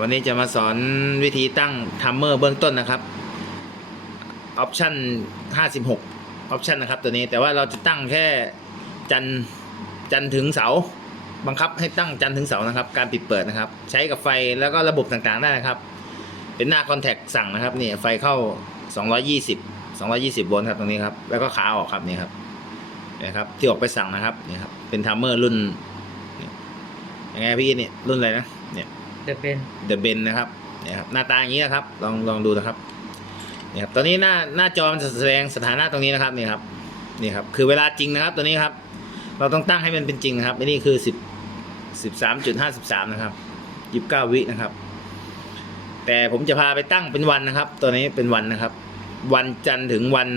วันนี้จะมาสอนวิธีตั้งทัมเมอร์เบื้องต้นนะครับออปชั่น56ออปชั่นนะครับตัวนี้แต่ว่าเราจะตั้งแค่จันจันถึงเสา บังคับให้ตั้งจันถึงเสานะครับ การปิดเปิดนะครับ ใช้กับไฟแล้วก็ระบบต่างๆได้นะครับ เป็นหน้าคอนแทคสั่งนะครับนี่ไฟเข้า 220 220โวลต์ครับตรงนี้ครับแล้วก็ขาออกครับนี่ครับนะครับที่ออกไปสั่งนะครับนี่ครับเป็นทัมเมอร์รุ่นยังไงพี่เนี่ยรุ่นอะไรนะเนี่ย จะเป็นเดอะเบนนะครับเนี่ยครับหน้าตาอย่างนี้นะครับ ลองลองดูนะครับเนี่ยครับตอนนี้หน้าหน้าจอมันจะแสดงสถานะตรงนี้นะครับนี่ครับนี่ครับคือเวลาจริงนะครับ ตัวนี้ครับ เราต้องตั้งให้มันเป็นจริงนะครับอันนี้คือสิบสิบสามจุดห้าสิบสามนะครับยี่สิบเก้าวินะครับ แต่ผมจะพาไปตั้งเป็นวันนะครับ ตัวนี้เป็นวันนะครับ วันจันทร์ถึงวัน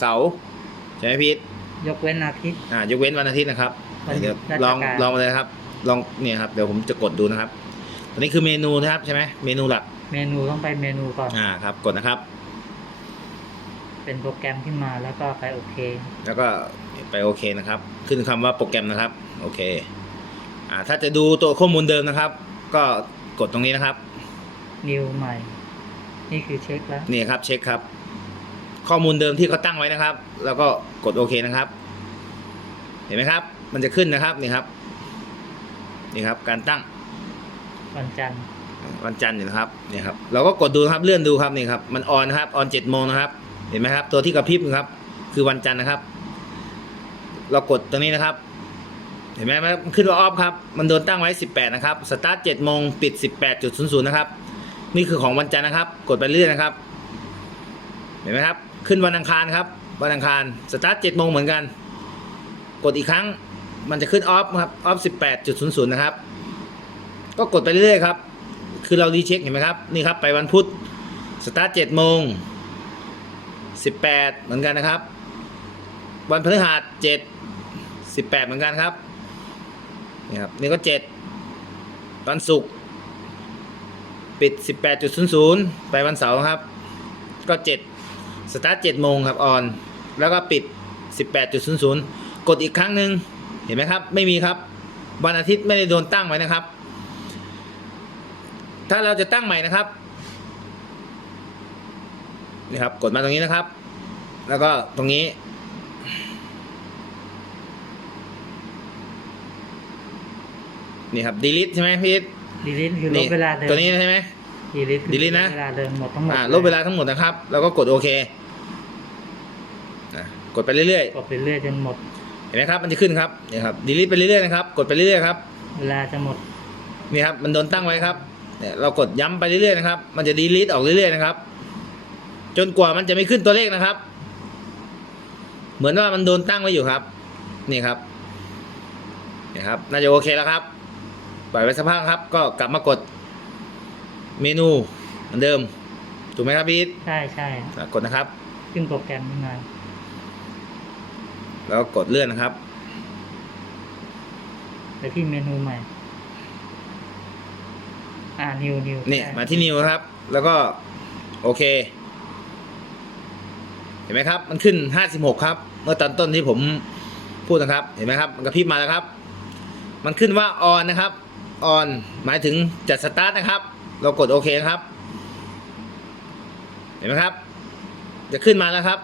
เสาร์ใช่ไหมพีทยกเว้นอาทิตย์อ่ายกเว้นวันอาทิตย์นะครับวันเดี๋ยวราชลองการลองมาเลยครับ ลองเนี่ยครับเดี๋ยวผมจะกดดูนะครับตัวนี้คือเมนูนะครับใช่ไหมเมนูหลักเมนูต้องไปเมนูก่อน อ่าครับกดนะครับ เป็นโปรแกรมขึ้นมาแล้วก็ไปโอเค แล้วก็ไปโอเคนะครับ ขึ้นคำว่าโปรแกรมนะครับ โอเค อ่า ถ้าจะดูตัวข้อมูลเดิมนะครับ ก็กดตรงนี้นะครับนิวใหม่ นี่คือเช็คแล้วนี่ครับเช็คครับ ข้อมูลเดิมที่เขาตั้งไว้นะครับ แล้วก็กดโอเคนะครับ เห็นไหมครับ มันจะขึ้นนะครับนี่ครับ นี่ครับ การตั้งวันจันทร์วันจันทร์อยู่นะครับนี่ครับเราก็กดดูนะครับเลื่อนดูครับนี่ครับมันออนนะครับออนเจ็ดโมงนะครับ เห็นไหมครับ ตัวที่กระพริบนะครับ คือวันจันทร์นะครับ เรากดตรงนี้นะครับ เห็นไหมมันขึ้นว่าออฟครับ มันโดนตั้งไว้ 18 นะครับสตาร์ท7โมงปิด 18.00นะครับนี่คือของวันจันทร์นะครับ กดไปเรื่อยนะครับ เห็นไหมครับ ขึ้นวันอังคารครับ วันอังคารสตาร์ท7โมงเหมือนกัน กดอีกครั้ง มันจะขึ้นออฟครับออฟ18.00นย์ศูนย์นะครับ ก็กดไปเรื่อยๆครับ คือเรารีเช็คเห็นไหมครับ นี่ครับไปวันพุธสตาร์ท7โมง18เหมือนกันนะครับ วันพฤหัส7 18เหมือนกันครับนี่ครับนี่ก็7วันศุกร์ปิด 18.00 ไปวันเสาร์ครับ ก็ 7 สตาร์ท7โมงครับ ออน แล้วก็ปิด 18.00 กดอีกครั้งหนึ่ง เห็นไหมครับ ไม่มีครับ วันอาทิตย์ไม่ได้โดนตั้งไว้นะครับ ถ้าเราจะตั้งใหม่นะครับนี่ครับ กดมาตรงนี้นะครับ แล้วก็ตรงนี้ นี่ครับ delete ใช่ไหมพี่อิทดีลิทคือลนี่บเวลาเดิมตัวนี้ใช่ไหม ดีลิทคือ delete นะเวลาเดิมหมดทั้งหมดอ่าลบเวลาทั้งหมดนะครับ แล้วก็กดโอเคอะกดไปเรื่อยกดไปเรื่อยจนหมดๆ เห็นไหมครับมันจะขึ้นครับนี่ครับ delete ไปเรื่อยๆนะครับกดไปเรื่อยๆครับเวลาจะหมดนี่ครับมันโดนตั้งไว้ครับเนี่ยเรากดย้ำไปเรื่อยๆนะครับ มันจะ delete ออกเรื่อยๆนะครับ จนกว่ามันจะไม่ขึ้นตัวเลขนะครับ เหมือนว่ามันโดนตั้งไว้อยู่ครับ นี่ครับนี่ครับน่าจะโอเคแล้วครับปล่อยไว้สักพักครับ ก็กลับมากดเมนูเหมือนเดิมถูกไหมครับพีทใช่ใช่อะกดนะครับ ขึ้นโปรแกรมขึ้นมา แล้วก็กดเลื่อนนะครับ ไปที่เมนูใหม่ อ่านิวนิวนี่มาที่นิวครับ แล้วก็ โอเค เห็นไหมครับ มันขึ้น56ครับ เมื่อตอนต้นที่ผมพูดนะครับ เห็นไหมครับ มันกระพริบมาแล้วครับ มันขึ้นว่าออนนะครับออนหมายถึงจัดสตาร์ทนะครับ เรากดโอเคนะครับ เห็นไหมครับ จะขึ้นมาแล้วครับ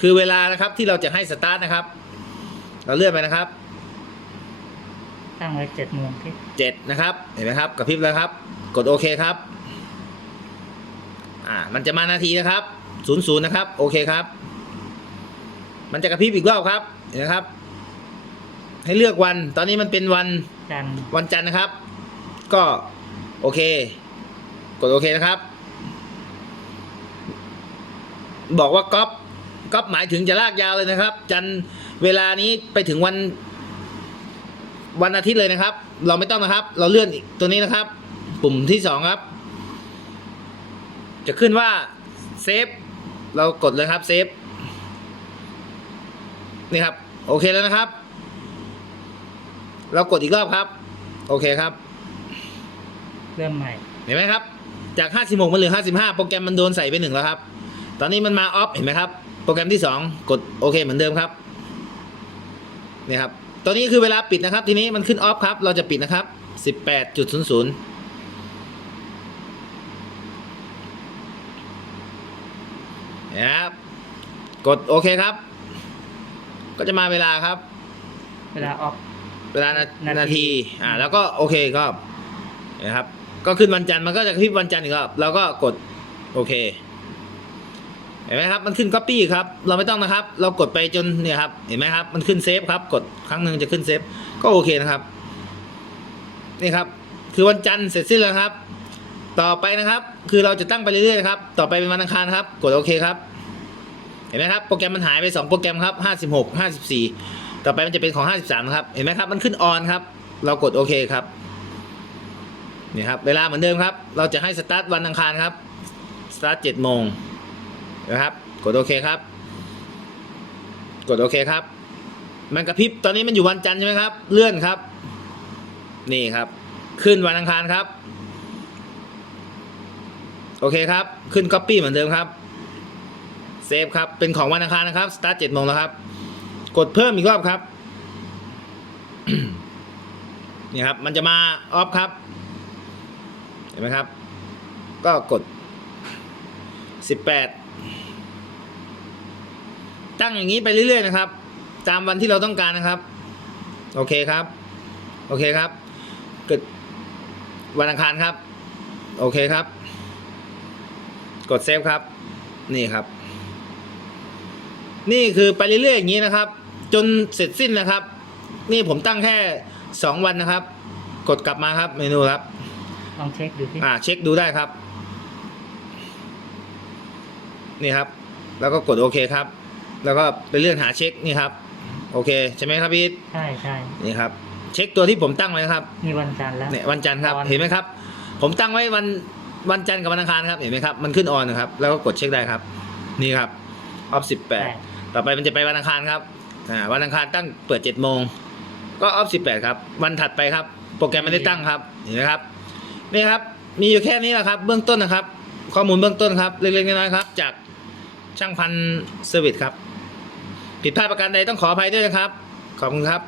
คือเวลานะครับที่เราจะให้สตาร์ทนะครับ เราเลื่อนไปนะครับตั้งไว้เจ็ดโมงที่เจ็ดนะครับ เห็นไหมครับกระพริบแล้วครับ กดโอเคครับ อ่า มันจะมานาทีนะครับศูนย์ศูนย์นะครับ โอเคครับ มันจะกระพริบอีกรอบครับ เห็นไหมครับ ให้เลือกวัน ตอนนี้มันเป็นวันจันทร์วันจันทร์นะครับ ก็โอเค กดโอเคนะครับ บอกว่าก๊อป ก๊อปหมายถึงจะลากยาวเลยนะครับ จันทร์เวลานี้ไปถึงวัน วันอาทิตย์เลยนะครับ เราไม่ต้องนะครับ เราเลื่อนอีกตัวนี้นะครับ ปุ่มที่สองครับ จะขึ้นว่าเซฟเรากดเลยครับเซฟนี่ครับ โอเคแล้วนะครับ เรากดอีกรอบครับ โอเคครับ เริ่มใหม่เห็นไหมครับ จาก 56 มันเหลือ 55 โปรแกรมมันโดนใส่ไปหนึ่งแล้วครับ ตอนนี้มันมาออฟเห็นไหมครับ โปรแกรมที่ 2 กดโอเคเหมือนเดิมครับนี่ครับตอนนี้คือเวลาปิดนะครับ ทีนี้มันขึ้นออฟครับ เราจะปิดนะครับ 18.00นะครับกดโอเคครับ ก็จะมาเวลาครับ เวลาออฟเวลานานาทีอ่าแล้วก็โอเคก็นะครับ ก็ขึ้นวันจันทร์มันก็จะขึ้นวันจันทร์อีกครับเราก็กดโอเค เห็นไหมครับ มันขึ้น copy ครับ เราไม่ต้องนะครับ เรากดไปจนเนี่ยครับ เห็นไหมครับ มันขึ้นเซฟครับ กดครั้งหนึ่งจะขึ้นเซฟ ก็โอเคนะครับ นี่ครับ คือวันจันทร์เสร็จสิ้นแล้วครับ ต่อไปนะครับ คือเราจะตั้งไปเรื่อยๆครับ ต่อไปเป็นวันอังคารครับ กดโอเคครับ เห็นไหมครับ โปรแกรมมันหายไป 2 โปรแกรมครับ56 54 ต่อไปมันจะเป็นของ 53ครับ เห็นไหมครับ มันขึ้นออนครับ เรากดโอเคครับ นี่ครับ เวลาเหมือนเดิมครับ เราจะให้สตาร์ทวันอังคารครับ สตาร์ท7โมง นะครับ กดโอเคครับ กดโอเคครับ มันกระพริบตอนนี้มันอยู่วันจันทร์ใช่ไหมครับ เลื่อนครับ นี่ครับ ขึ้นวันอังคารครับ โอเคครับ ขึ้น Copy เหมือนเดิมครับเซฟครับ เป็นของวันอังคารนะครับ สตาร์ทเจ็ดโมงแล้วครับ กดเพิ่มอีกรอบครับ นี่ครับ มันจะมาออฟครับ เห็นไหมครับ ก็กดสิบแปด ตั้งอย่างนี้ไปเรื่อยๆนะครับ ตามวันที่เราต้องการนะครับ โอเคครับ โอเคครับกดวันอังคารครับ โอเคครับ กดเซฟครับ นี่ครับ นี่คือไปเรื่อยๆอย่างนี้นะครับ จนเสร็จสิ้นนะครับ นี่ผมตั้งแค่สองวันนะครับ กดกลับมาครับเมนูครับลองเช็คดูที่อ่าเช็คดูได้ครับ นี่ครับ แล้วก็กดโอเคครับ แล้วก็ไปเลื่อนหาเช็คนี่ครับ โอเคใช่ไหมครับพี่อิทใช่ใช่นี่ครับ เช็คตัวที่ผมตั้งไว้นะครับมีวันจันทร์แล้วเนี่ยวันจันทร์ครับออนเห็นไหมครับ ผมตั้งไว้วันวันจันทร์กับวันอังคารครับเห็นไหมครับมันขึ้นออนนะครับ แล้วก็กดเช็คได้ครับ นี่ครับออฟสิบแปดต่อไปมันจะไปวันอังคารครับอ่าวันอังคารตั้งเปิดเจ็ดโมงก็ออฟสิบแปดครับวันถัดไปครับ โปรแกรมไม่ได้ตั้งครับเห็นไหมครับนี่ครับมีอยู่แค่นี้แหละครับ เบื้องต้นนะครับ ข้อมูลเบื้องต้นครับเล็กๆน้อยๆครับ จาก ช่างพันเซอร์วิสครับ ผิดพลาดประการใดต้องขออภัยด้วยนะครับ ขอบคุณครับ